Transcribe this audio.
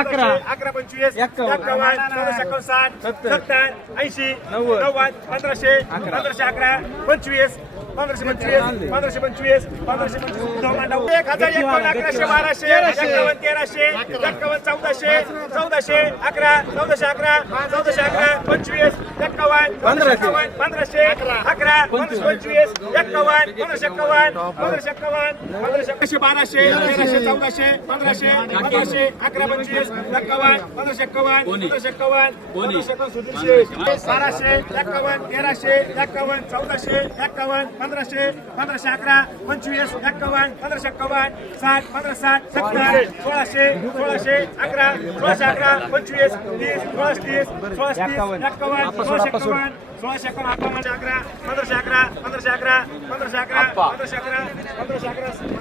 अकरा. अकरा पंचवीस एकावन्न साठ सत्तर. ऐंशी नव्वद. पंधराशे पंधराशे अकरा पंचवीस पंधराशे पंचवीस पंधराशे पंचवीस पंधराशे पंचवीस. एक हजार एकावन्न अकराशे बाराशे एकावन्न तेराशे एकावन्न चौदाशे चौदाशे अकरा चौदाशे अकरा चौदाशे अकरा पंचवीस एक्कावन्न पंधराशे. पंधराशे अकरा पंधराशे पंचवीस एक्कावन्न पंधराशे एक्कावन्न पंधराशे एक्कावन्न पंधराशे बाराशे तेराशे चौदाशे पंधराशे पंधराशे अकरा पंचवीस एक्कावन्न पंधराशे एक्कावन्न पंधराशे एक्कावन्न पंधराशे सुधीरशे बाराशे एक्कावन्न तेराशे एक्कावन्न चौदाशे एक्कावन्न पंधराशे पंधराशे अकरा पंचवीस एक्कावन्न पंधराशे एक्कावन्न साठ पंधरा साठ सत्तर सोळाशे सोळाशे अकरा सोळाशे अकरा पंचवीस तीस सोळाशे तीस सोळाशे तीस एक्कावन्न सोळाशे एक्कावन्न सोळाशे एकावन्न अकरा म्हणजे अकरा पंधराशे अकरा पंधराशे अकरा पंधराशे अकरा पंधराशे अकरा पंधराशे अकरा